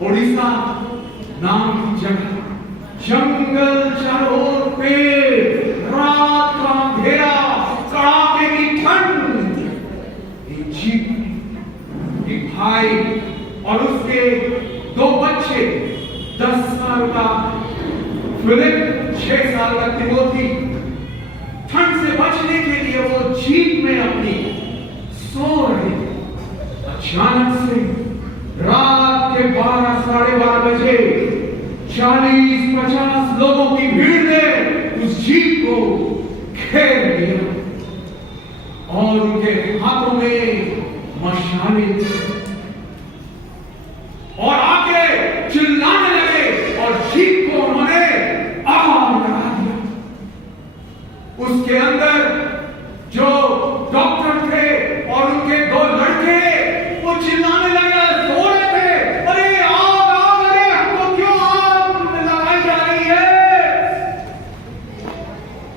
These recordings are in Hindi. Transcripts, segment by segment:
उड़ीसा नाम की जगह, जंगल चारों ओर पेड़, रात का अंधेरा, कड़ाके की ठंड। एक जीप, एक भाई और उसके 2 बच्चे, 10 साल का फिलिप, 6 साल का तिमोथी, ठंड से बचने के लिए वो जीप में अपनी सो रहे थे। अचानक से रात के 12, साढ़े 12 बजे 40-50 लोगों की भीड़ ने उस जीप को घेर लिया और उनके हाथों में मशालें और आके चिल्लाने लगे और जीप को उन्होंने आग लगा दिया। उसके अंदर जो डॉक्टर थे और उनके 2 लड़के वो चिल्लाने लगे, सो रहे थे, अरे आग आग, अरे हमको क्यों आग लगाई जा रही है।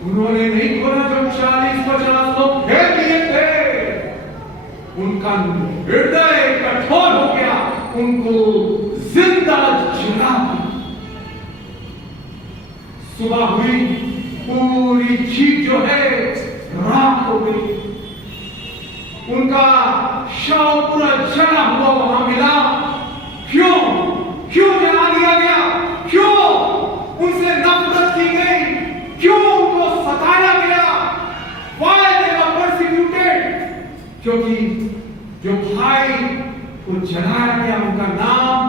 उन्होंने नहीं खोला जो 40-50 लोग घेर लिए थे। उनका हृदय कठोर हो गया, उनको जिंदा जला दिया। सुबह हुई, पूरी जीप जो है राख हो गई। उनका शव पूरा जला हुआ वहां मिला। क्यों क्यों जला दिया गया? क्यों उनसे नफरत की गई? क्यों उनको सताया गया? Why they were persecuted? क्योंकि जो भाई को जलाया गया उनका नाम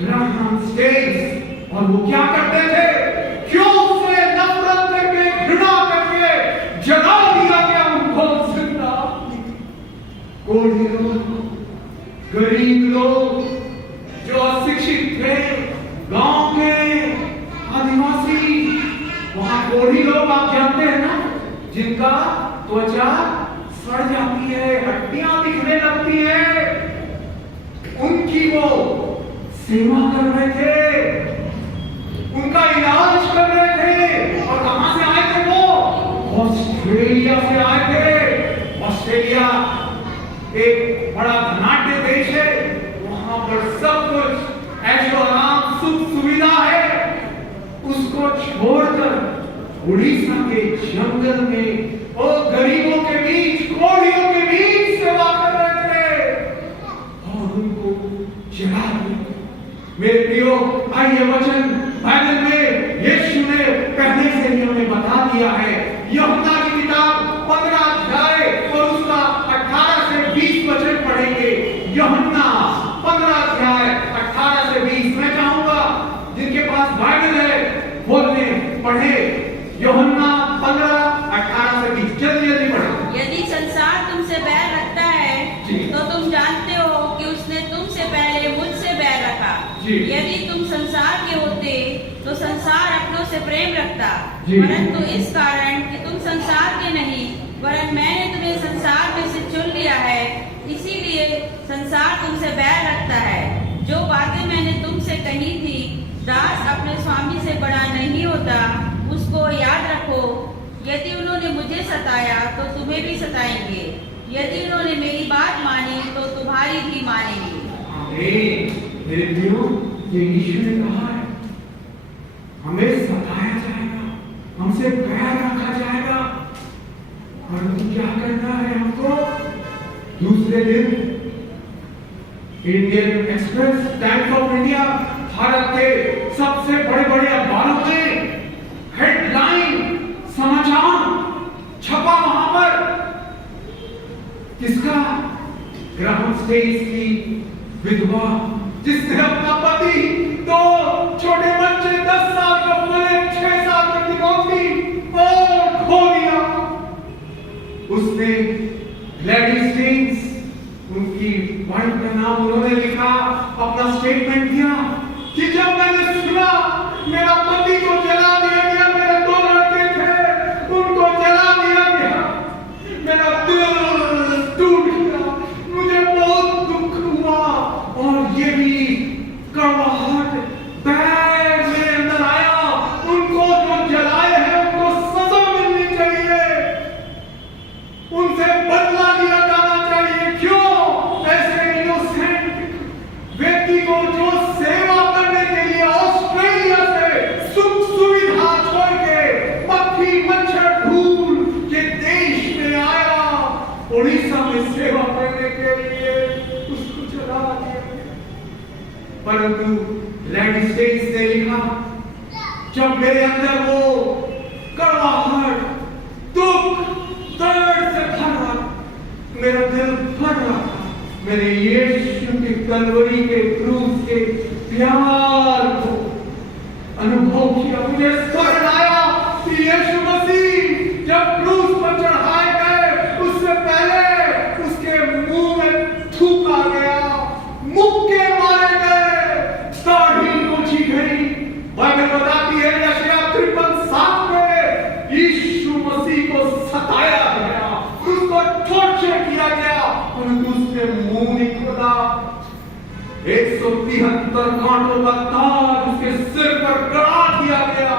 ग्राहम स्टेन्स, और वो क्या करते थे? क्यों उससे नफरत करके, घृणा करके जला दिया गया उनको जिंदा। कोढ़ी लोग, गरीब लोग, जो अशिक्षित थे, गांव के आदिवासी, वहां कोढ़ी लोग आप जानते हैं ना, जिनका त्वचा सड़ जाती है, हड्डियां दिखने लगती है, उनकी वो सेवा कर रहे थे, उनका इलाज कर रहे थे। और कहां से आए थे वो? ऑस्ट्रेलिया से आए थे। ऑस्ट्रेलिया एक बड़ा धनाढ्य देश है, वहां पर सब कुछ ऐशो आराम, सुख सुविधा है। उसको छोड़कर उड़ीसा के जंगल में वो गरीबों के बीच, कोढ़ियों के बीच सेवा कर रहे थे और उनको जला दिया। मेरे प्रियो, आइए वचन बाइबल में यीशु ने पहले से ही हमें बता दिया है। यूहन्ना की किताब 15 अध्याय और उसका 18 से 20 वचन पढ़ेंगे। यूहन्ना 15 अध्याय 18 से 20। मैं चाहूंगा जिनके पास बाइबल है बोलने पढ़े। यूहन्ना 15 18 से 20, जल्दी जल्दी पढ़ो। यदि संसार तुमसे बैर रखता है तो तुम जानते हो कि उसने तुमसे पहले मुझसे बैर रखा। यदि तुम संसार के होते तो संसार अपनों से प्रेम रखता, परंतु इस कारण कि तुम संसार के नहीं वरन मैंने तुम्हें संसार में से चुन लिया है, इसीलिए संसार तुमसे बैर रखता है। जो बातें मैंने तुमसे कही थी, दास अपने स्वामी से बड़ा नहीं होता, उसको याद रखो। यदि उन्होंने मुझे सताया तो तुम्हें भी सताएंगे, यदि उन्होंने मेरी बात मानी तो तुम्हारी भी मानेंगे। मेरे प्रियो, ये यीशु ने कहा है, हमें सताया जाएगा, हमसे बैर रखा जाएगा, परंतु क्या करना है हमको? दूसरे दिन Indian express, times of India, Bharat के सबसे बड़े बड़े अखबारों में हेडलाइन समाचार छपा वहां पर। किसका? ग्राहम स्टेन्स की विधवा, जिसने अपना पति, 2 छोटे बच्चे, 10 साल का फिलिप, 6 साल का तिमोथी और खो दिया। उसने ग्लैडिस स्टेन्स, उनकी वाइफ का नाम उन्होंने लिखा, अपना स्टेटमेंट दिया कि जब मैंने सुना मेरा पति को जला दिया गया, मेरे 2 लड़के थे उनको जला दिया गया, मेरा दिल टूट गया, मुझे बहुत दुख हुआ और ये भी कड़वाहट बैर मेरे अंदर आया। उनको जो जलाए हैं उनको सजा मिलनी चाहिए, उनसे बदला लिया जाना चाहिए। क्यों? ऐसे इनोसेंट व्यक्ति को जो सेव परंतु लैंडस्केप ने लिखा, जब मेरे अंदर वो कड़वाहट, दुख, दर्द से भरा, मेरा दिल भर रहा था, मैंने यीशु के कलवरी के क्रूस के प्यार को अनुभव किया। मुझे स्मरण आया कि यीशु मसीह जब क्रूस पर चढ़ाए गए, उससे पहले उसके मुंह में थूका गया, मुक्के मारे गए, दाढ़ी नोची गई। बाइबल बताती है यशायाह 53:7 में यीशु मसीह को सताया गया, उसको टॉर्चर किया गया, परंतु उसके मुंह नहीं खुला। 173 कांटों का ताज उसके सिर पर गड़ा दिया गया,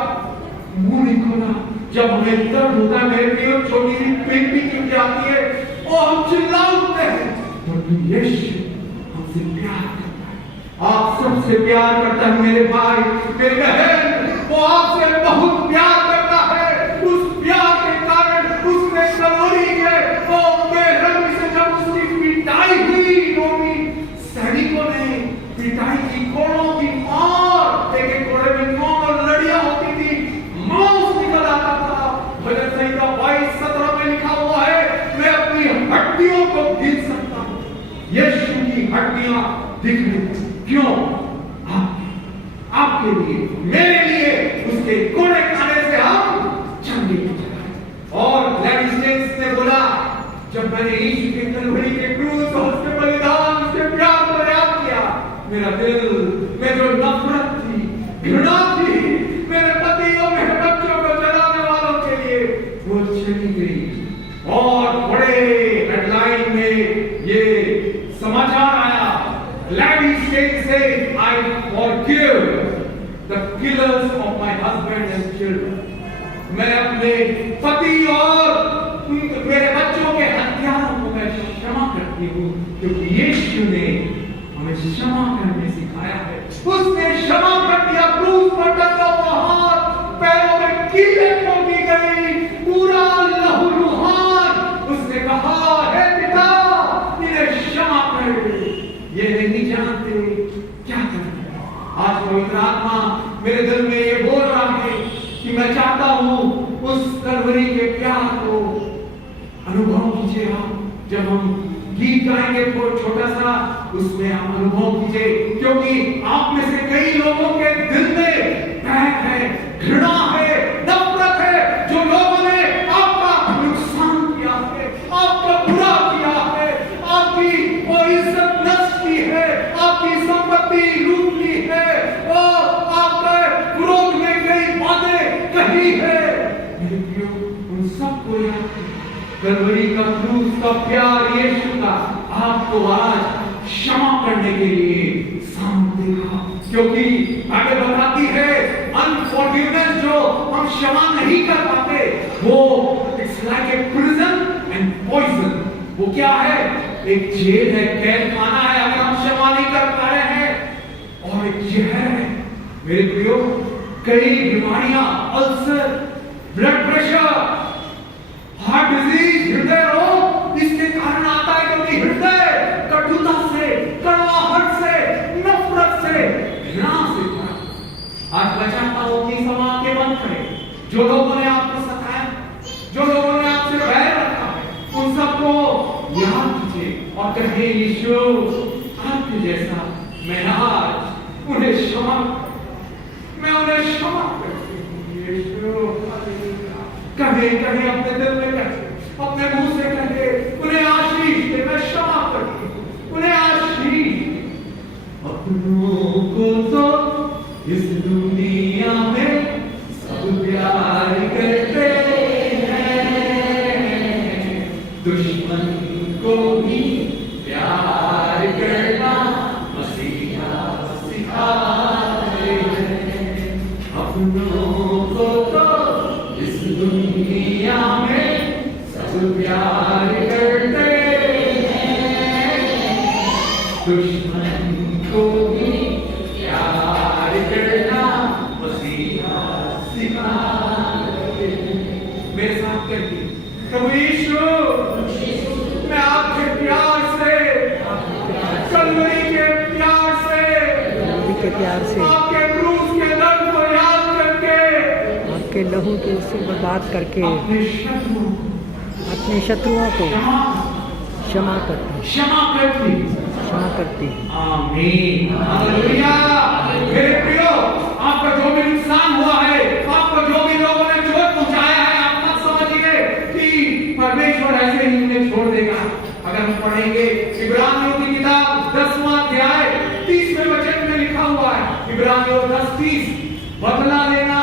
मुंह नहीं खुला। जब हमें दर्द होता है, मेरे लिए छोटी सी पेट भी क्यों जाती है और हम चिल्ला उठते हैं, परंतु यीशु हमसे प्यार करता है। आप सबसे प्यार करता है मेरे भाई, मेरे बहन, वो आपसे बहुत प्यार करता है। उस प्यार के कारण उसने कलवरी के वो बेरहमी से जब उसकी पिटाई हुई, रोमी सैनिकों ने पिटाई की, कोड़ों की मार, एक कोड़े में 9 लड़ियां होती थी, मांस निकल आता था। भजन संहिता 22:17 में लिखा हुआ है, मैं अपनी हड्डियों को गिन सकता हूं। यीशु की हड्डियां दिख रही, क्यों? आपके लिए, मेरे लिए, उसके कोड़े खाने से हम चंगे हो जाए। और लैंडस्केप ने बोला, जब मैंने यीशु के कलवरी के क्रूस और उसके बलिदान, उसके प्यार को याद किया, मेरा दिल में जो नफरत थी, घृणा थी, मेरे पति और मेरे बच्चों को जलाने वालों के लिए, वो चली गई। और बड़े हेडलाइन में ये समाचार आया, लैंडस्केप से I forgive the killers of my husband and children। मैं अपने पति और मेरे बच्चों के हत्यारों को मैं क्षमा करती हूँ, क्योंकि यीशु ने हमें क्षमा करने सिखाया है। उसने क्षमा कर दिया, क्रूस पर टंगा हुआ हाथ, पैरों में कीलें ठोक दी गई, पूरा लहूलुहान। उसने कहा, हे पिता, इन्हें क्षमा कर, ये नहीं जानते क्या करते। आज पवित्र आत्मा मेरे दिल में ये बोल रहा है कि मैं चाहता हूं उस कलवरी के प्यार को अनुभव कीजिए। आप जब हम गीत गाएंगे तो छोटा सा उसमें आप अनुभव कीजिए, क्योंकि आप में से कई लोगों के दिल में बैर है, घृणा है, नफरत है, जो लोगों ने आपका नुकसान किया है, आपका बुरा किया है, आपकी वो इज्जत नष्ट की है, आपकी संपत्ति लूट ली है, और आपका विरोध में कई बातें कही है। उन सबको याद कलवरी का क्रूस का प्यार यीशु का आपको आज क्षमा करने के लिए सामने देगा, क्योंकि बाइबल बताती है अनफॉरगिवनेस जो हम क्षमा नहीं कर पाते, वो it's like a prison and poison. वो क्या है? एक जेल है, कैद खाना है, अगर हम क्षमा नहीं कर पा रहे हैं, और एक जहर है। मेरे प्रियो, कई बीमारियां, ulcer, blood pressure, heart disease, हृदय रोग इसके कारण आता है, क्योंकि हृदय कटुता से, कड़वाहट से, नफरत से, घृणा से भरा। आज मैं चाहता हूं कि सब आंखें बंद करें। जो लोगों ने आपको सताया, जो लोगों ने आपसे बैर रखा है, उन सबको याद कीजिए और कहें, यीशु आपके जैसा मैं आज उन्हें क्षमा, मैं उन्हें क्षमा करती हूं। यीशु कहे अपने दिल में कहे, अपने मुंह से कहे, उन्हें आशीष दे, मैं क्षमा करती हूँ, उन्हें आशीष। अपनों को तो इस दुनिया में सब प्यार करते हैं, दुश्मन को भी प्यार करना मसीहा सिखाते हैं। अपनों को तो इस दुनिया में सब प्यार करते हैं, दुश्मन को भी प्यार करना मसीहा सिखाते हैं। मेरे साथ कहती, प्रभु यीशु, मैं आपके प्यार से, कलवरी के प्यार से के प्यार से, आपके क्रूस के दर्द को याद करके, आपके लहू के उससे बर्बाद करके अपने शत्रुओं को क्षमा करती। आमीन, हालेलुया। मेरे प्रियो, आपका जो भी नुकसान हुआ है, आपको जो भी लोगों ने चोट पहुंचाया है, आप मत समझिए कि परमेश्वर ऐसे ही उन्हें छोड़ देगा। अगर हम पढ़ेंगे इब्रानियों की किताब 10वां अध्याय 30वें वचन में लिखा हुआ है, इब्रानियों 10:30, बदला लेना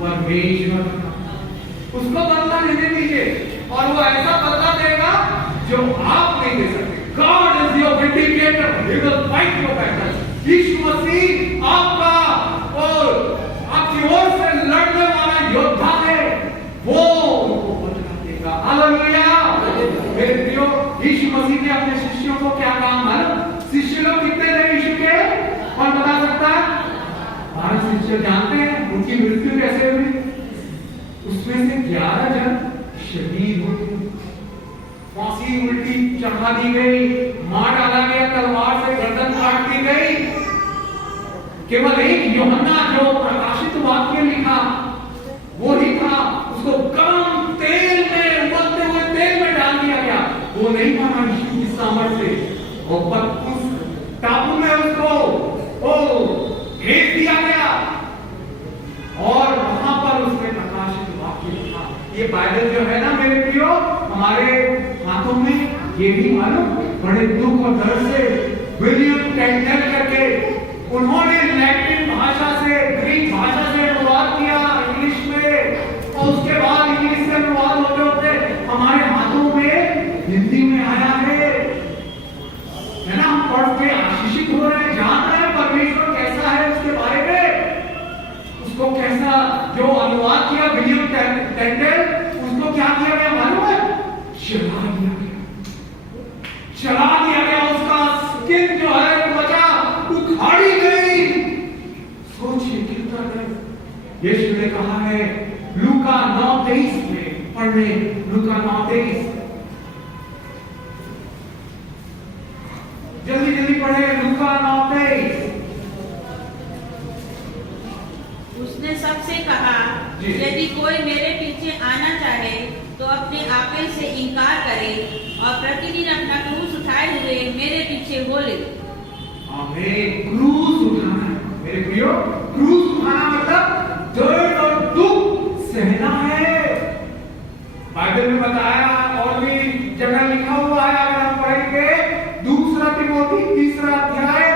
परमेश्वर का, उसको बदला लेने दीजिए और वो ऐसा बदला देगा जो आप नहीं दे सकते। God is your vindicator, he will fight your battles. यीशु मसीह आपका और आपकी ओर से लड़ने वाला योद्धा है, वो उनको बदला देगा। हालेलुया। मेरे प्रियो, यीशु मसीह ने अपने शिष्यों को क्या कहा मालूम? शिष्य लोग कितने थे यीशु के? कौन बता सकता है? 12 शिष्य जानते हैं उनकी मृत्यु कैसे हुई? उसमें से 11 जन शहीद हो गए, फांसी उल्टी चढ़ा दी गई, मार डाला गया, तलवार से गर्दन काट दी गई। केवल एक यूहन्ना जो प्रकाशित वाक्य लिखा वो ही था, उसको गर्म तेल में, उबलते हुए तेल में डाल दिया गया, वो नहीं माना यीशु की सामर्थ से, और पतमुस टापू में उसको भेज दिया गया और वहां पर उसने प्रकाशित वाक्य लिखा। ये बाइबल जो है ना मेरे प्रियो, हमारे हाथों में, ये भी मालूम बड़े दुख और दर्द से विलियम टेंडल करके उन्होंने लैटिन भाषा से, ग्रीक भाषा से अनुवाद किया इंग्लिश में, और उसके बाद इंग्लिश से अनुवाद होते होते हमारे हाथों में हिंदी में आया है ना। हम पढ़ के आशीषित हो रहे हैं, जान रहे हैं परमेश्वर कैसा है, उसके बारे में उसको कैसा जो अनुवाद किया विलियम टेंडल, उसको क्या किया गया मालूम है? चला दिया गया, उसका स्किन जो है त्वचा उखाड़ी गई। सोचिए कितना डर। यीशु ने कहा है लूका 9:23 में, पढ़ने लूका 9:23, जल्दी जल्दी पढ़े लूका 9:23। उसने सबसे कहा, यदि कोई मेरे पीछे आना चाहे तो अपने आपे से इनकार करे और प्रतिदिन अपना क्रूस उठाए हुए मेरे पीछे हो ले। आमीन। क्रूस उठाना, मेरे प्रियो, क्रूस उठाना मतलब दर्द और दुख सहना है। बाइबल में बताया और भी जगह लिखा हुआ है, अगर हम पढ़ेंगे 2 तिमोथी 3 अध्याय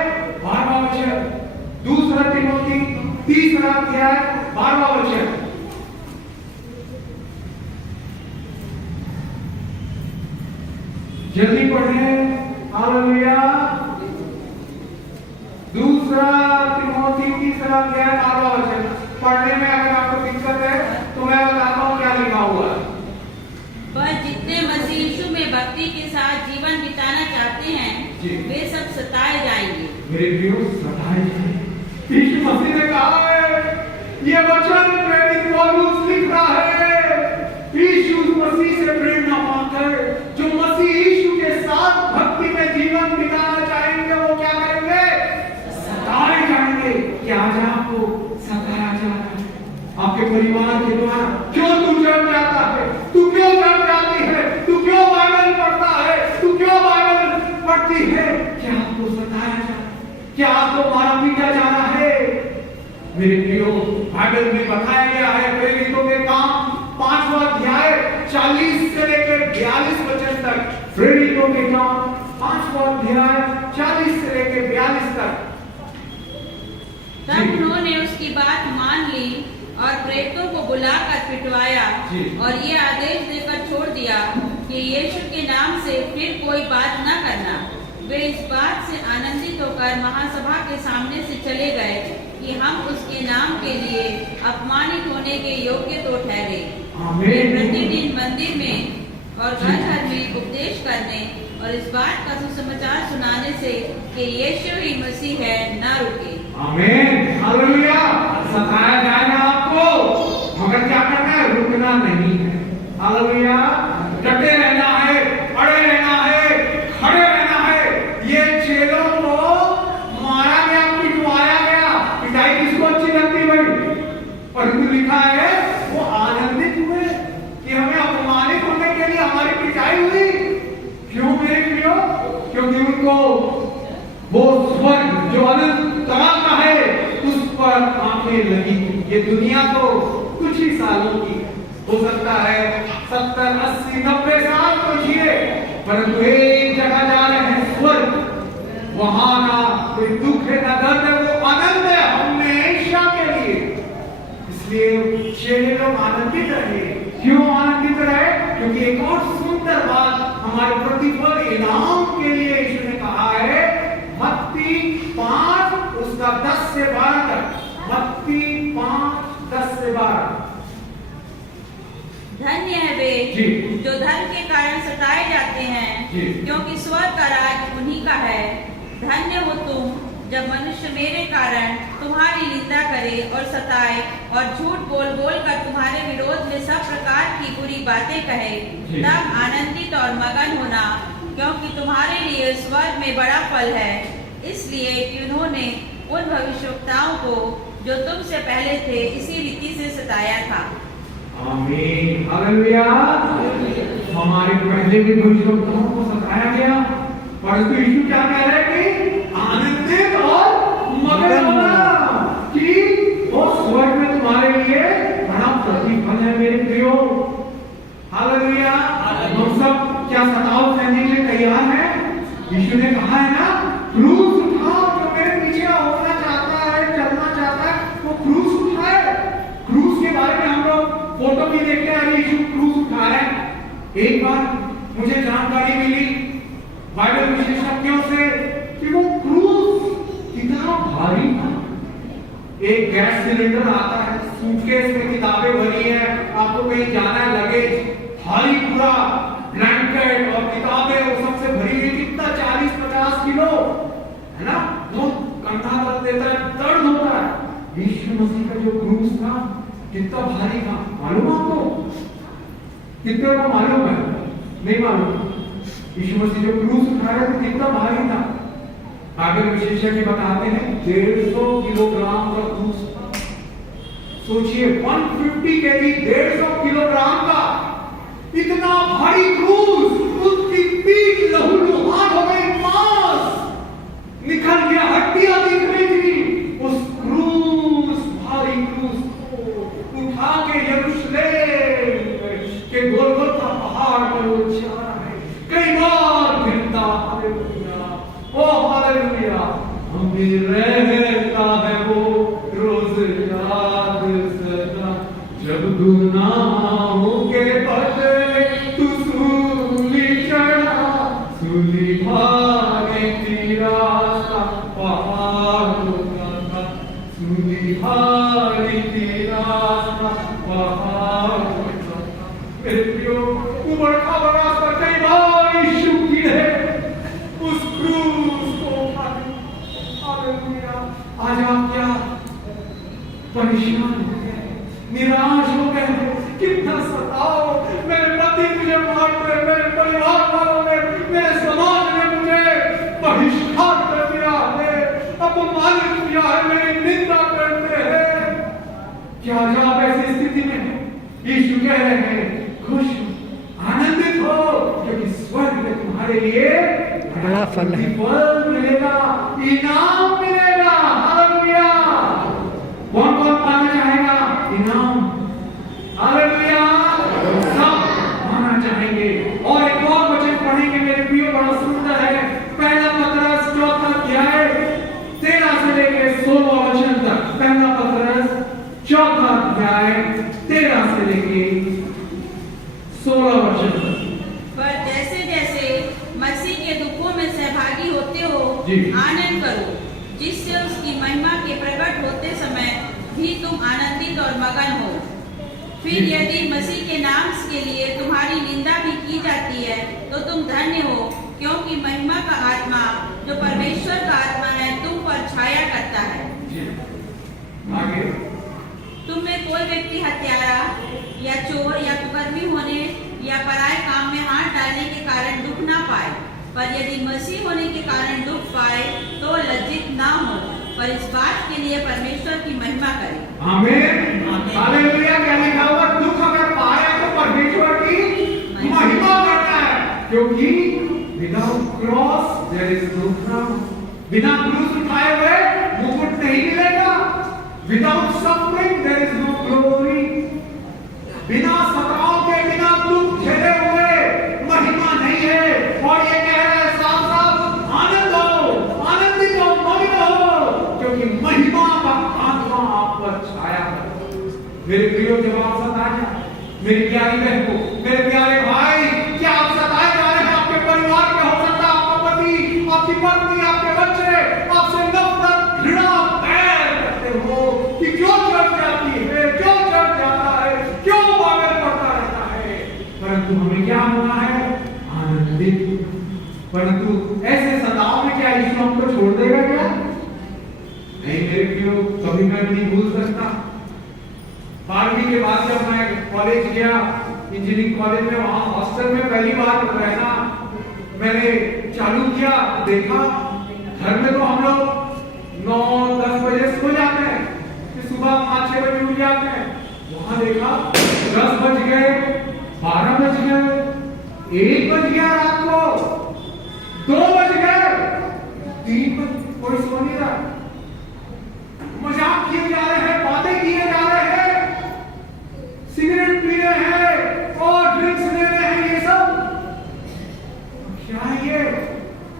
12वां वचन, 2 तिमोथी 3 अध्याय 12वां वचन। जल्दी पढ़े, हालेलुया। 2 तिमोथी 3 अध्याय 12वां वचन। पढ़ने में अगर आपको दिक्कत है तो मैं बताता हूँ क्या लिखा हुआ है। पर जितने मसीह यीशु में भक्ति के साथ जीवन बिताना चाहते हैं वे सब सताए जाएंगे। मेरे प्रियो, सताए जाएंगे। यीशु मसीह ने कहा है, ये वचन प्रेरित पौलुस लिख रहा है, यीशु मसीह से प्रेरणा पाकर जो मसीह यीशु के साथ भक्ति में जीवन बिताना चाहेंगे वो क्या करेंगे? सताए जाएंगे। क्या आज आपको सताया जा रहा है आपके परिवार के द्वारा? क्यों तू जम जाता है? तू क्यों जम जाती है? तू क्यों बाइबल पढ़ता है? तू क्यों बाइबल पढ़ती है? क्या आपको सताया जा रहा है? क्या आपको मारा पीटा जा रहा है? मेरे प्रियो, बाइबल में बताया गया है प्रेरितों के काम 5वां अध्याय 40 से लेकर 42 वचन तक। प्रेरितों के काम 5वां अध्याय 40 से लेकर 42 तक। तब उन्होंने उसकी बात मान ली और प्रेरितों को बुलाकर पिटवाया और ये आदेश देकर छोड़ दिया कि यीशु के नाम से फिर कोई बात न करना। वे इस बात से आनंदित होकर महासभा के सामने से चले गए कि हम उसके नाम के लिए अपमानित होने के योग्य तो ठहरे। वे प्रतिदिन मंदिर में और घर घर में उपदेश करने और इस बात का सुसमाचार सुनाने से कि यीशु ही मसीह है न रुके। आमीन, हालेलुया। सताया जाएगा आपको, मगर क्या करना है? रुकना नहीं है। हालेलुया। डटे रहना है, अड़े रहना है, खड़े रहना है। ये चेलों को मारा गया, पिटवाया गया, होने लगी थी। ये दुनिया तो कुछ ही सालों की है, हो सकता है 70, 80, 90 साल तो जिए, परंतु एक जगह जा रहे हैं स्वर्ग। वहां ना कोई दुख है ना दर्द है, वो आनंद है हमेशा के लिए। इसलिए चेहरे लोग आनंदित रहे। क्यों आनंदित रहे? क्योंकि एक और सुंदर बात हमारे प्रतिफल इनाम के लिए यीशु ने कहा है, मत्ती 5 उसका 10 से 12 तक। मत्ती 5 10 से 12। धन्य है वे जो धन के कारण सताए जाते हैं, क्योंकि स्वर्ग का राज उन्हीं का है। धन्य हो तुम जब मनुष्य मेरे कारण तुम्हारी निंदा करे और सताए और झूठ बोल बोल कर तुम्हारे विरोध में सब प्रकार की बुरी बातें कहे, तब आनंदित और मगन होना, क्योंकि तुम्हारे लिए स्वर्ग में बड़ा फल है। इसलिए कि उन्होंने उन भविष्यवक्ताओं को जो तुमसे पहले थे इसी रीति से सताया था। आमीन, हालेलुया। हमारे पहले भी भविष्यवक्ताओं को सताया गया, परंतु यीशु क्या कह रहे हैं कि आनंदित और मगन होना, कि वो स्वर्ग में तुम्हारे लिए बड़ा प्रतिफल है मेरे प्रियो। हालेलुया। हम सब क्या सताव सहने के लिए तैयार हैं? यीशु ने कहा है ना, क्रूस उठाओ। जो मेरे पीछे होना चाहता है, चलना चाहता है, वो क्रूस उठाए। क्रूस के बारे में हम लोग फोटो भी देखते हैं, यीशु क्रूस उठा रहे हैं। एक बार मुझे जानकारी मिली बाइबल विशेषज्ञों से कि वो क्रूस कितना भारी था। एक गैस सिलेंडर आता है, सूटकेस में किताबें भरी है, आपको कहीं जाना है, लगेज भारी, पूरा ब्लैंकेट और किताबें वो सबसे भरी हुई, कितना 40-50 किलो है ना, वो कंधा रख देता है, दर्द होता है। यीशु मसीह का जो क्रूस था कितना भारी था मालूम आपको? कितने को मालूम है? नहीं मालूम। यीशु मसीह जो क्रूस उठा रहे थे कितना भारी था। बाइबल विशेषज्ञ बताते हैं 150 किलोग्राम का क्रूस था। सोचिए 150 केजी, 150 किलोग्राम का इतना भारी क्रूस, उसकी पीठ लहूलुहान हो गई, मांस निकल गया, हड्डियां दिख रही थी। उस क्रूस, भारी क्रूस को उठा के यरूशलेम के गोलगोथा पहाड़ पर वो जा रहा है। कई बार गिरता, हालेलुया, ओ हालेलुया, हमें रहता है वो रोज याद सदा, जब गुनाहों के बदले तू सूली चढ़ा, सूली भारी थी रास्ता पहाड़ों का, सूली भारी थी रास्ता पहाड़ों का। मेरे प्रियो, उबड़ खाबड़ रास्ता कई बार यीशु की है, उस क्रूस को उठाने। हालेलुया। आज आप क्या परेशान हो गए, निराश हो गए, कितना सताओ, मेरे पति मुझे मारते, मेरे परिवार वालों ने, मेरे समाज ने मुझे बहिष्कार कर दिया है, अपमानित किया है, मेरी निंदा करते हैं। क्या आप ऐसी स्थिति में? यीशु कह रहे हैं खुश, आनंदित हो, क्योंकि स्वर्ग में तुम्हारे लिए बड़ा फल है, फल मिलेगा, इनाम मिलेगा। हालेलुया। कौन कौन पाना चाहेगा इनाम? हालेलुया। सब पाना चाहेंगे। और एक और वचन पढ़ेंगे मेरे प्रियो, बड़ा सुंदर है। पहला पतरस 4 अध्याय 13 से लेकर 16 वचन तक। पहला पतरस 4 अध्याय 13 से लेकर 16 वचन तक। पर जैसे जैसे मसीह के दुखों में सहभागी होते हो, आनंद करो, जिससे उसकी महिमा के प्रकट होते समय भी तुम आनंदित और मगन हो। फिर यदि मसीह के नाम के लिए तुम्हारी निंदा भी की जाती है, तो तुम धन्य हो, क्योंकि महिमा का आत्मा जो परमेश्वर का आत्मा है तुम पर छाया करता है। आगे। तुम में कोई व्यक्ति हत्यारा या चोर या कुकर्मी होने या पराये काम में हाथ डालने के कारण दुख ना पाए, पर यदि मसीह होने के कारण दुख पाए तो लज्जित ना हो, पर इस बात के लिए परमेश्वर की महिमा करे। आमीन। हालेलुया। क्या लिखा हुआ? दुख अगर पाए तो परमेश्वर की महिमा करना है, क्योंकि without cross there is no crown. बिना क्रूस उठाए हुए मुकुट नहीं मिलेगा। Without suffering there is no glory. बिना सताओं के, बिना दुख झेले हुए महिमा नहीं है। और ये कह रहा है साफ साफ, आनंद हो, आनंदित हो, मग्न हो, क्योंकि महिमा का आत्मा आप पर छाया है। मेरे प्रियो, जब आप सताए जाए, मेरी प्यारी बहनों, मेरे प्यारे भाई, क्या आप सताए जा रहे हैं? आपके परिवार में हो सकता है आपका पति, आपकी पत्नी, आपके बच्चे आपसे नफरत, घृणा, बैर करते हो कि क्यों चढ़ जाती है, क्यों चढ़ जाता है, क्यों पागल पड़ता रहता है। परंतु हमें क्या होना है? आनंदित। परंतु ऐसे सताओं में क्या यीशु हमको छोड़ देगा क्या? नहीं मेरे प्रियो, कभी मैं नहीं भूल सकता 12वीं के बाद जब मैं कॉलेज गया, इंजीनियरिंग कॉलेज में, वहां हॉस्टल में पहली बार रहना मैंने चालू किया। देखा घर में तो हम लोग 9-10 बजे सो जाते हैं, फिर सुबह 5-6 बजे उठ जाते हैं। वहां देखा 10 बज गए, 12 बज गए, 1 बज गया रात को, 2 बज गए, 3 बज, कोई सो नहीं रहा। मजाक किए जा रहे हैं, बातें किए जा रहे हैं, सिगरेट पी रहे हैं और ड्रिंक्स ले रहे हैं, ये सब क्या है ये?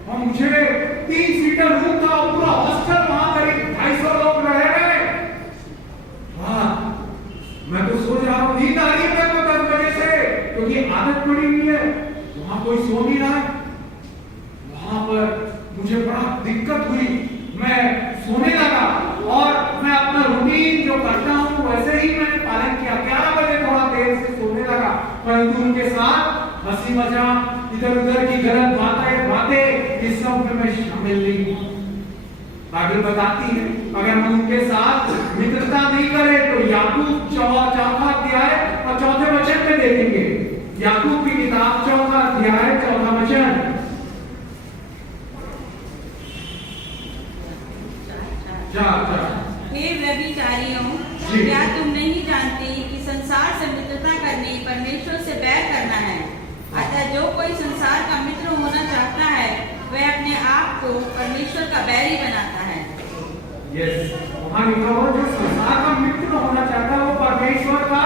और मुझे 3 सीटर रूम था, पूरा हॉस्टल, वहां करीब 250 लोग रह रहे हैं। मैं तो सो जा रहा हूं, नींद आ रही है मेरे को 10 बजे से, क्योंकि आदत पड़ी हुई है। वहां कोई सो नहीं रहा है। वहां पर मुझे बड़ा दिक्कत हुई, मैं सोने लगा और मैं अपना रूटीन जो करता हूं वैसे ही मैंने पालन किया। 11 बजे थोड़ा देर से सोने लगा, परंतु उनके साथ हंसी मजाक, इधर उधर की गलत बातें इस सब में मैं शामिल नहीं हूं। बाइबल बताती है अगर हम उनके साथ मित्रता नहीं करें तो याकूब 4 अध्याय और 4 वचन में देखेंगे। याकूब की किताब 4 अध्याय 4 वचन। हे व्यभिचारियों, क्या तुम नहीं जानते कि संसार से मित्रता करनी परमेश्वर से बैर करना है? अतः जो कोई संसार का मित्र होना चाहता है वह अपने आप को परमेश्वर का बैरी बनाता है। यस, वहाँ लिखा हुआ जो संसार का मित्र होना चाहता है वो परमेश्वर का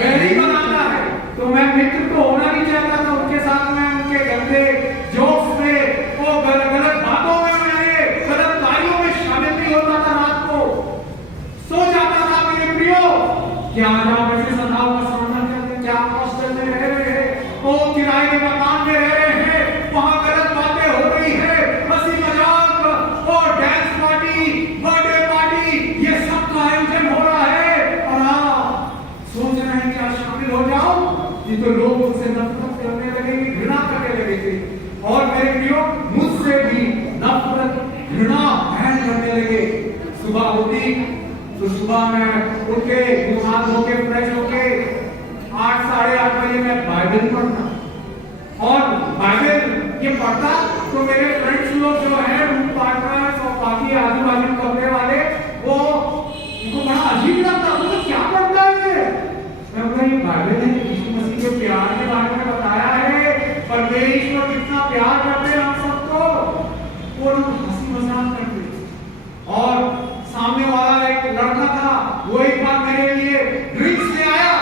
बैरी बनाता है। तो मैं मित्र तो होना नहीं चाहता था उनके साथ में, उनके गंदे जोक्स में, वो गलत बातों में, मैंने गलत कार्यों में शामिल नहीं होता था। रात को सो जाता था मेरे प्रियो। क्या आप ऐसे सताव का सामना करते हैं? क्या आप हॉस्टल में रह रहे हैं, वो किराए के मकान में रह रहे हैं, वहां गलत बातें हो रही है, हंसी मजाक और डांस पार्टी, बर्थडे पार्टी, ये सब का आयोजन हो रहा है और आप सोच रहे हैं क्या शामिल हो जाओ? ये तो लोग मुझसे नफरत करने लगेंगे, घृणा करने लगेंगे। और मेरे प्रियो मुझसे भी नफरत, घृणा, बैर करने लगे। सुबह होती तो सुबह में उठ के मुंह हाथ धो के फ्रेश होके 8-8:30 बजे मैं बाइबल पढ़ता और बाइबल ये पढ़ता तो मेरे फ्रेंड्स लोग जो हैं, रूम पार्टनर्स और बाकी आजू बाजू कमरे वाले, वो उनको बड़ा अजीब लगता। तो क्या पढ़ता है? मैं बोला ये बाइबल है, यीशु मसीह के प्यार के बारे में बताया है, परमेश्वर कितना प्यार करते हैं हम सबको। वो लोग हंसी मजाक करते और सामने वाला एक लड़का था, वो एक बार मेरे लिए ड्रिंक्स ले आया,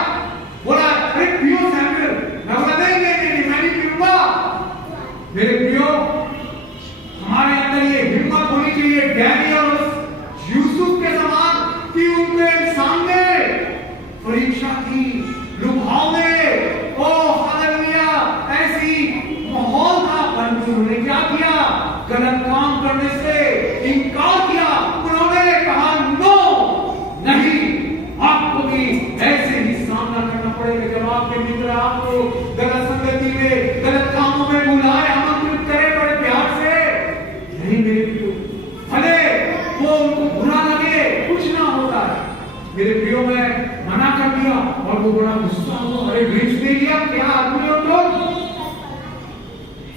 बोला अरे पियो सैमुअल। मैं बोला नहीं मैं नहीं पीऊंगा। मेरे पियो, हमारे अंदर ये हिम्मत होनी चाहिए डैनी और यूसुफ के समान कि उनके सामने परीक्षा की, लुभावने, ओ हालेलुया, ऐसी माहौल था, परंतु उन्होंने क्या किया? गलत काम करने से इनकार किया। उन्होंने कहा नो, नहीं, आपको भी ऐसे ही सामना करना पड़ेगा। जब आपके मित्र आपको गलत संगति में, गलत कामों में बुलाए, आमंत्रित करे बड़े प्यार से, नहीं मेरे प्रियो, भले वो उनको बुरा लगे, कुछ ना होता है। मेरे प्रियो मैं मना कर दिया और वो बड़ा गुस्सा हुआ, अरे ड्रिंक्स दे लिया, क्या आदमी हो तुम?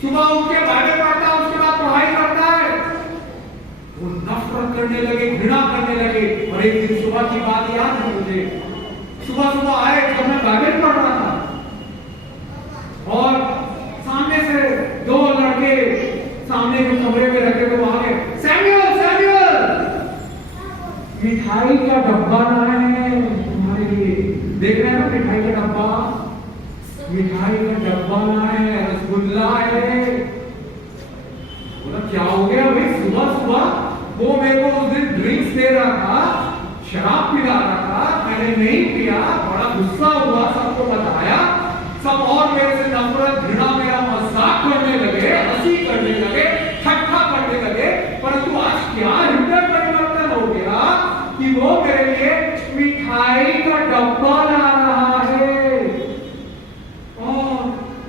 सुबह उठ के बाइबल पढ़ता, उसके बाद पढ़ाई करता है। वो नफरत करने लगे, घृणा करने लगे। और एक दिन सुबह की बात याद है मुझे, सुबह आए जब मैं बाइबल पढ़ रहा था और सामने से 2 लड़के सामने के कमरे में रखे थे, वहां के सैमुअल मिठाई का डब्बा लाए हैं तुम्हारे लिए। देख रहे हैं ना मिठाई का डब्बा, मिठाई का डब्बा लाए हैं, रसगुल्ला है। बोला क्या हो गया भाई, सुबह सुबह वो मेरे को उस दिन ड्रिंक्स दे रहा था, शराब पिला रहा था, मैंने नहीं पिया, बड़ा गुस्सा हुआ, सबको बताया, सब और मेरे से नफरत घृणा, मेरा मजाक करने लगे, हंसी करने लगे, ठट्ठा करने लगे। परंतु आज क्या हृदय परिवर्तन हो गया कि वो मेरे लिए मिठाई का डब्बा ला रहा है। और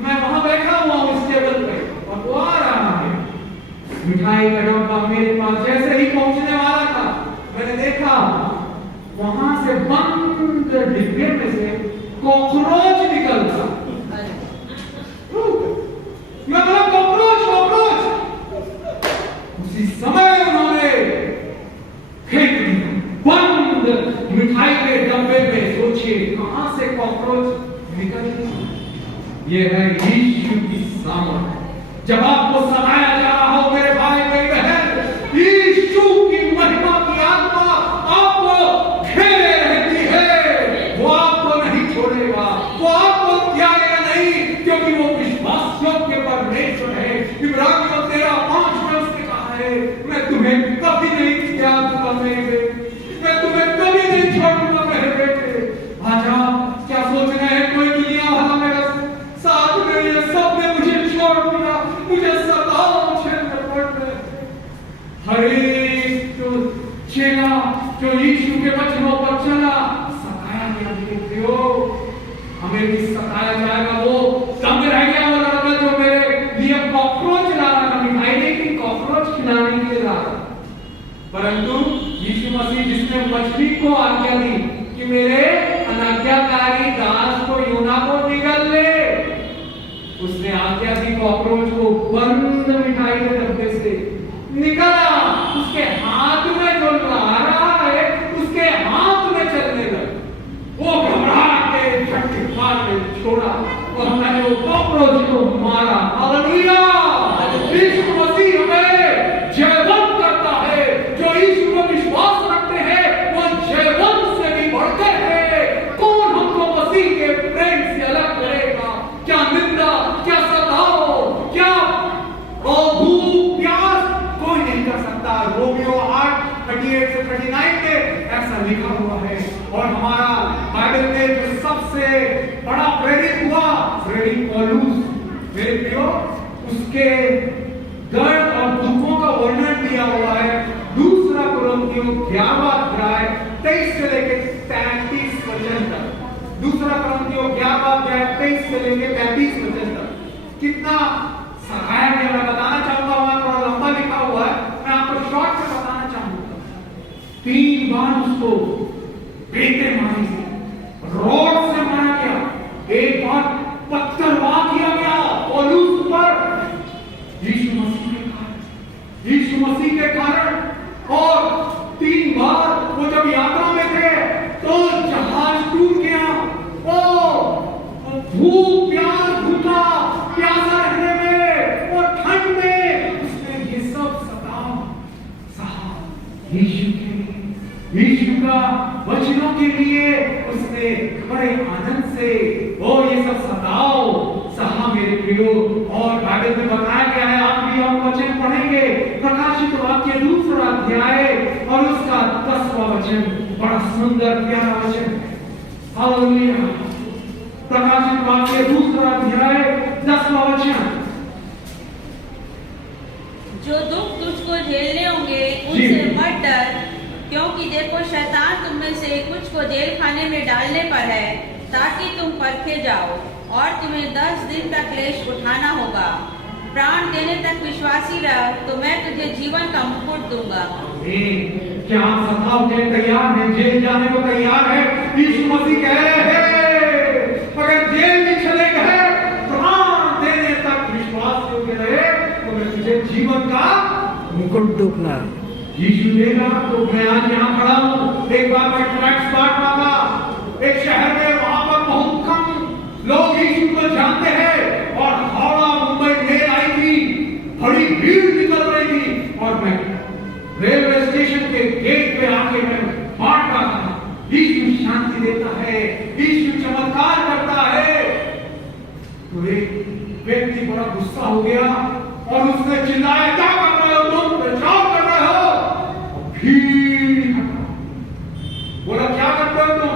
मैं वहां बैठा हुआ हूं इस टेबल पे और वो आ रहा है मिठाई का डब्बा मेरे पास। जैसे ही पहुंचने वाला था मैंने देखा वहां से बंद डिब्बे में से कॉकरोच निकलता। मैं बोला कॉकरोच कॉकरोच। उसी समय उन्होंने फेंक दिया बंद मिठाई के डब्बे में। सोचिए कहां से कॉकरोच निकल गया। ये है यीशु की सामर्थ। जब आपको सताया जा रहा हो मेरे भाई मेरी बहन, यीशु की महिमा की आत्मा आपको घेरे रहती है। वो आपको नहीं छोड़ेगा, वो आपको त्यागेगा नहीं, क्योंकि वो विश्वास योग्य परमेश्वर है। इब्रानियों 13:5 में उसने कहा है, मैं तुम्हें कभी नहीं त्याग दूंगा मेरे बेटे, मैं तुम्हें कभी नहीं छोड़ूंगा मेरे बेटे। आजा क्या सोच रहे हैं, कोई दुनिया वाला मेरा साथ में, ये सब ने मुझे छोड़ दिया, मुझे सताओ छेड़ने पड़ने। हर एक जो चेला जो यीशु के वचनों पर चला सताया गया। देखियो हमें भी सताया जाएगा। वो दंग रह गया वो लड़का जो मेरे लिए कॉकरोच ला रहा था, मिठाई नहीं थी, कॉकरोच खिलाने के लिए ला रहा। परंतु यीशु मसीह जिसने मछली को आज्ञा दी कि मेरे अनाज्ञाकारी दास को यूना को निगल ले, उसने आज्ञा दी कॉकरोच को बंद मिठाई के डब्बे से निकला। उसके हाथ में जो ला रहा है उसके हाथ में चलने लगा। वो घबरा के झटके मार के छोड़ा और हमने वो कॉकरोच को मारा। हालेलुया! यीशु मसीह हमें जयवंत करता है। जो यीशु को विश्वास रखते हैं वो जयवंत से भी बढ़कर है। कौन हमको मसीह के प्रेम से अलग करेगा? क्या निंदा, क्या सताओ, क्या भूख प्यास, कोई नहीं कर सकता। रोमियो 8:38 से 39 में ऐसा लिखा हुआ है। और हमारा बाइबल में जो सबसे बड़ा प्रेरित हुआ प्रेरित पौलुस, मेरे प्रियो, उसके दर्द और दुखों का वर्णन दिया हुआ है 2 कुरिन्थियों 11 अध्याय 23 से लेकर 33 वचन तक। 2 कुरिन्थियों 11 अध्याय 23 से लेकर 33 वचन तक। कितना सहायक है मैं बताना चाहूंगा। वहां थोड़ा लंबा लिखा हुआ है, मैं आपको शॉर्ट में बताना चाहूंगा। 3 बार उसको बेटे मारे गए, रोड से मारा गया, एक बार पत्थरवाह किया गया पौलुस पर यीशु मसीह के कारण, यीशु मसीह के कारण। और 3 बार वो जब यात्रा में थे तो जहाज टूट गया। भूख प्यास, भूखा प्यासा रहने में और ठंड में उसने ये सब सहा। यीशु का वचनों के लिए उसने बड़े आनंद से ये सब सहा मेरे प्रियो। और बाइबल में बताया गया है, आप भी हम वचन पढ़ेंगे प्रकाशित वाक्य 2 अध्याय और उसका 10वां वचन, बड़ा सुंदर प्यारा वचन। हालेलुया! प्रकाशित वाक्य 2 अध्याय 10वां वचन। जो दुख तुझको झेलने होंगे उनसे मत डर, क्योंकि देखो शैतान तुम में से कुछ को जेल खाने में डालने पर है, ताकि तुम परखे जाओ और तुम्हें 10 दिन का क्लेश उठाना होगा। प्राण देने तक विश्वासी रह तो मैं तुझे जीवन का मुकुट दूंगा। क्या आप सताव के तैयार हैं? जेल जाने को तैयार है? यीशु मसीह कह रहे हैं अगर जेल में चले गए, प्राण देने तक विश्वास योग्य रहे तो मैं तुझे जीवन का मुकुट दूंगा। यीशु देगा। तो मैं आज यहाँ खड़ा हूँ। एक बार मैं ट्रैक्स बांट रहा था एक शहर में, वहां पर बहुत कम लोग यीशु को जानते हैं और हावड़ा मुंबई मेल आई थी, बड़ी भीड़ निकल रही थी और मैं रेलवे स्टेशन के गेट पे आके मैं शांति देता है, यीशु चमत्कार करता है। तो एक व्यक्ति बड़ा गुस्सा हो गया और उसने चिल्लाया, क्या कर रहे हो तुम, बचाव कर रहे हो? और भीड़ इकट्ठा। बोला, क्या करते हो तुम?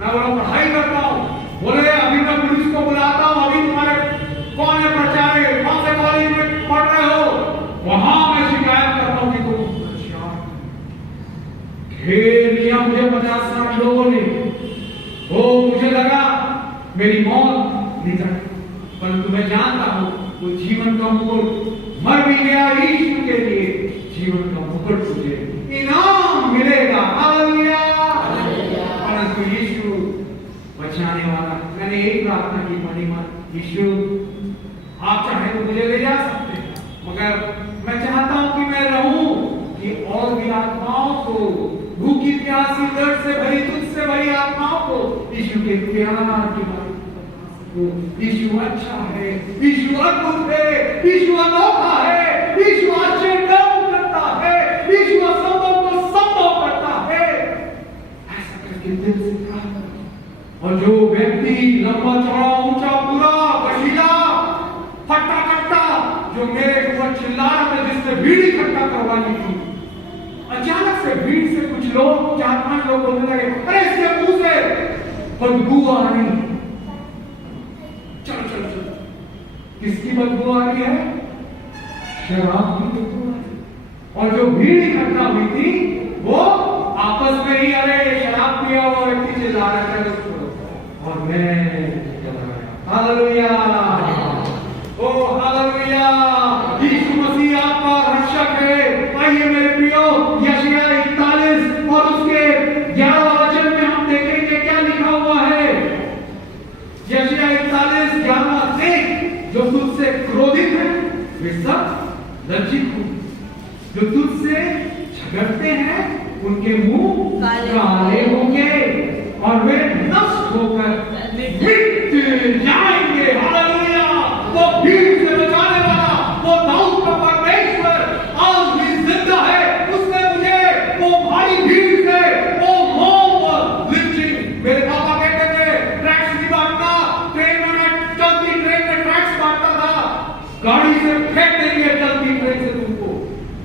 मैं बोला, पढ़ाई करता हूं। बोले, अभी मैं पुलिस को बुलाता हूं, अभी तुम्हारे कौन है प्राचार्य, कौन से कॉलेज में पढ़ रहे हो, वहां मैं शिकायत करता हूं कि तुम घेर लिया मुझे 50-60 लोगों ने। ओ, मुझे लगा मेरी मौत निकट, परंतु मैं जानता हूं वो जीवन का मुकुट मर भी गया यीशु के लिए, जीवन का मुकुट तुझे इनाम मिलेगा। हालेलुया। परंतु यीशु बचाने वाला। मैंने एक प्रार्थना की, मनीमा, यीशु आप चाहे तो मुझे ले जा सकते हैं, मगर मैं चाहता हूं कि मैं रहूं कि और भी आत्माओं को, भूखी प्यासी दर्द से भरी, तुझसे भरी आत्माओं को यीशु के प्यार की बात। यीशु अच्छा है, यीशु अद्भुत है, यीशु अनोखा है, यीशु आश्चर्य करता है, यीशु असंभव को संभव करता है। ऐसा करके दिल से प्रार्थना। और जो व्यक्ति लंबा चौड़ा ऊंचा पूरा वशीला फट्टा कट्टा जो मेरे ऊपर चिल्ला रहा था, जिसने भीड़ इकट्ठा करवानी थी, अचानक से भीड़ से कुछ लोग, 4-5 लोग बोलने लगे, अरे इसके मुंह से बदबू आ रही। चल चल चल, किसकी बदबू आ रही है? शराब की बदबू आ रही। और जो भीड़ इकट्ठा हुई थी वो आपस में ही, अरे शराब पिया हुआ व्यक्ति चिल्ला रहा था, और मैं हालेलुया, ओ हालेलुया, यीशु मसीह आपका रक्षक है। आइए मेरे प्रियो, यशायाह 41 और उसके 11 वचन में हम देखेंगे क्या लिखा हुआ है। यशायाह 41:11 देख, जो तुझसे क्रोधित है वे सब लज्जित हो, जो तुझसे झगड़ते हैं उनके मुंह काले होंगे और वे नष्ट होकर मिट जाएंगे। हालेलुया। वो भीड़ से बचाने वाला, वो दाऊद का परमेश्वर आज भी जिंदा है। उसने मुझे वो भारी भीड़ से, वो मॉब लिंचिंग, मेरे पापा कहते थे ट्रैक्स नहीं बांटना, ट्रेन में मैं चलती ट्रेन में ट्रैक्स बांटता था, गाड़ी से फेंक देंगे चलती ट्रेन से तुमको।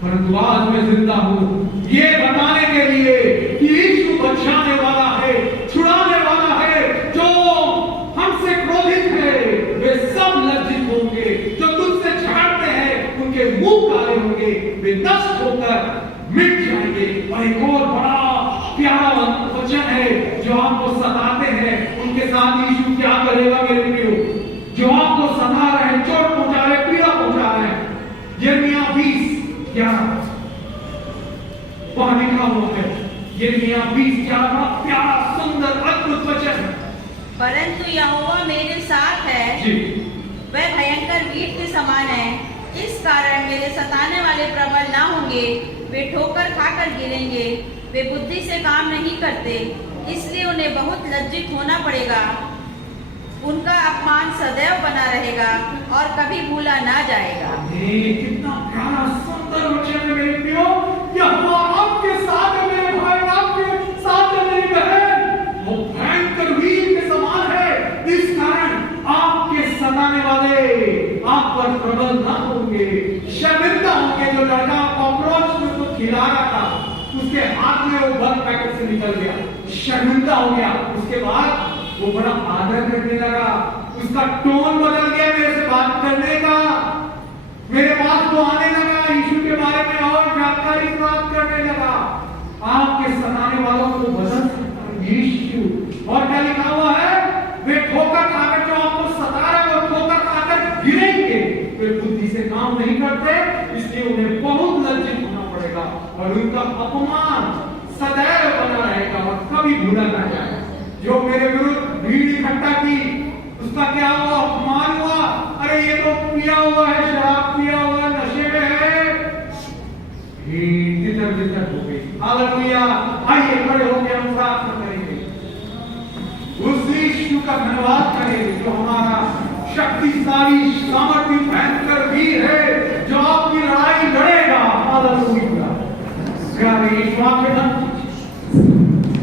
परंतु आज मैं जिंदा हूं ये बताने के लिए कि यीशु बचाने वाला है, छुड़ाने वाला है। जो हमसे क्रोधित है वे सब लज्जित होंगे, जो तुझसे झगड़ते हैं उनके मुंह काले होंगे, वे नष्ट होकर मिट जाएंगे। और एक और बड़ा प्यारा वचन है, जो आपको सताते हैं उनके साथ यीशु क्या करेगा मेरे प्रियो? जो आपको सता रहे हैं, चोट पहुंचा रहे, पीड़ा पहुंचा रहे हैं, यिर्मयाह 20:11 वहां लिखा हुआ है। यिर्मयाह 20:11 प्यारा सुंदर अद्भुत वचन। परंतु यहोवा मेरे साथ है, वह भयंकर वीर के समान है, इस कारण मेरे सताने वाले प्रबल ना होंगे, वे ठोकर खाकर गिरेंगे, वे बुद्धि से काम नहीं करते, इसलिए उन्हें बहुत लज्जित होना पड़ेगा। उनका अपमान सदैव बना रहेगा और कभी भूला ना जाएगा। कितना प्यारा सुंदर वचन है मेरे प्रियो। यहोवा आपके साथ है मेरे भाई, आपके साथ है मेरी बहन। वो भयंकर वीर के समान है, इस कारण आपके सताने वाले आप पर प्रबल ना होंगे, शर्मिंदा होंगे। जो लड़का कॉकरोच को खिला रहा था, उसके हाथ में वो बंद पैकेट से निकल गया, शर्मिंदा हो गया। उसके बाद वो बड़ा आदर करने लगा, उसका टोन बदल गया मेरे से बात करने का, मेरे पास वो आने लगा, यीशु के बारे में और जानकारी प्राप्त करने लगा। आपके सताने वालों को बदल सकता है यीशु। और क्या लिखा हुआ है? वे ठोकर खाकर, जो आपको सता रहे हैं वो ठोकर खाकर गिरेंगे, वे बुद्धि से काम नहीं करते, इसलिए उन्हें बहुत लज्जित होना पड़ेगा और उनका अपमान सदैव बना रहेगा और कभी भूला ना जाएगा। जो मेरे विरुद्ध भीड़ इकट्ठा की, उसका क्या हुआ? अपमान हुआ। अरे ये तो पिया हुआ है, शराब पिया हुआ है, नशे में है। भीड़ तितर-बितर हो गई। हालेलुया। आइए खड़े होकर हम प्रार्थना करेंगे, उस यीशु का धन्यवाद करेंगे जो हमारा शक्तिशाली, सामर्थ्य, भयंकर वीर है, जो आपकी लड़ाई लड़ेगा। हालेलुया। प्यारे यीशु, आपके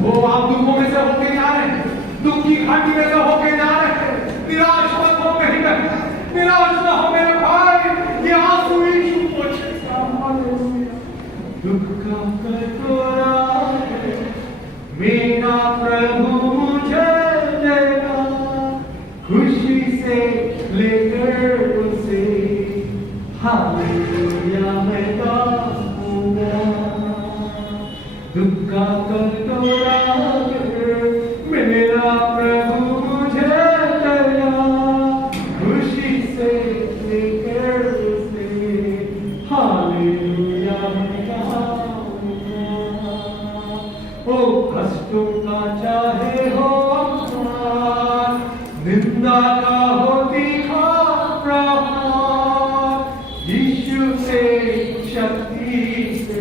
वो आप दुखों में से होके जा रहे हैं, दुख की घाटी में से होके जा रहे हैं, निराश मत हो मेरी बहन, निराश न हो मेरे भाई, ये आंसू यीशु पोंछेगा। हालेलुया। दुख का कटोरा मेरा प्रभु मुझे देगा, खुशी से लेकर उसे हालेलुया मैं गाऊंगा। दुख का कटोरा मेरा प्रभु मुझे देगा, खुशी से लेकर उसे हालेलुया मैं गाऊंगा। ओ कष्टों का चाहे हो अपमान, निंदा का हो तीखा प्रहार, यीशु से शक्ति से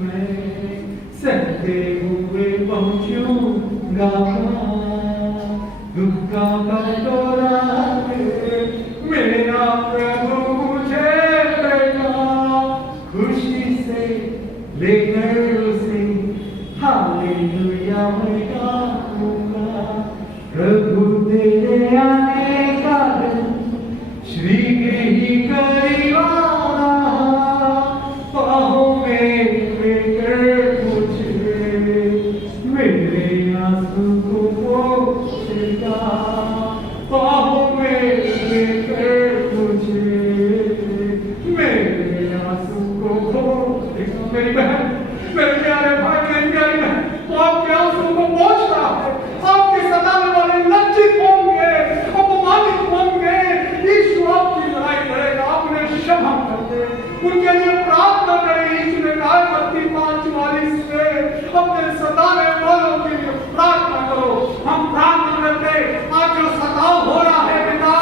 मैं सहते हुए पहुंचूंगा। दुख का कटोरा मेरा प्रभु मुझे देगा, खुशी से लेकर उसे हालेलुया मैं गाऊंगा। प्रभु तेरे आने का दिन शीघ्र ही करीब आ रहा, बाहों में लेकर मुझे मेरे आंसू को पोंछेगा, बाहों में लेकर मुझे मेरे आंसू को पोंछेगा। मेरी बहन, मेरे प्यारे भाई, मेरी प्यारी बहन, वो आपके आंसू को पोंछ रहा है। आपके सताने वाले लज्जित होंगे, अपमानित होंगे, यीशु आपकी लड़ाई लड़ेगा। आप उन्हें क्षमा कर दे, उनके लिए प्रार्थना करें। यीशु ने कहा मत्ती 5:44 में अपने सताने वालों के लिए प्रार्थना करो। हम प्रार्थना करते, आज जो सताव हो रहा है पिता,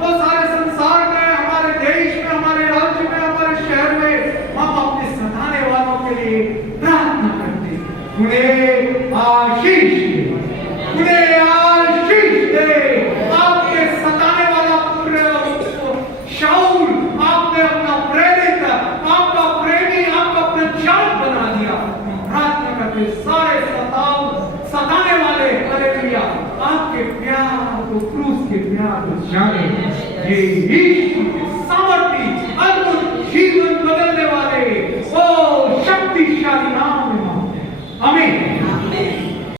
वो सारे संसार में, हमारे देश में, हमारे राज्य में, हमारे शहर में, हम अपने सताने वालों के लिए प्रार्थना करते, उन्हें आशीष दे, उन्हें आशीष दे। आपके सताने वाला शाऊल आपने अपना प्रेरित, आपका प्रेमी, आपका प्रचारक बना दिया। प्रार्थना करते सारे सताने वाले हालेलुया आपके प्यार को, क्रूस के प्यार को जाने। ये यीशु की सामर्थी अद्भुत जीवन बदलने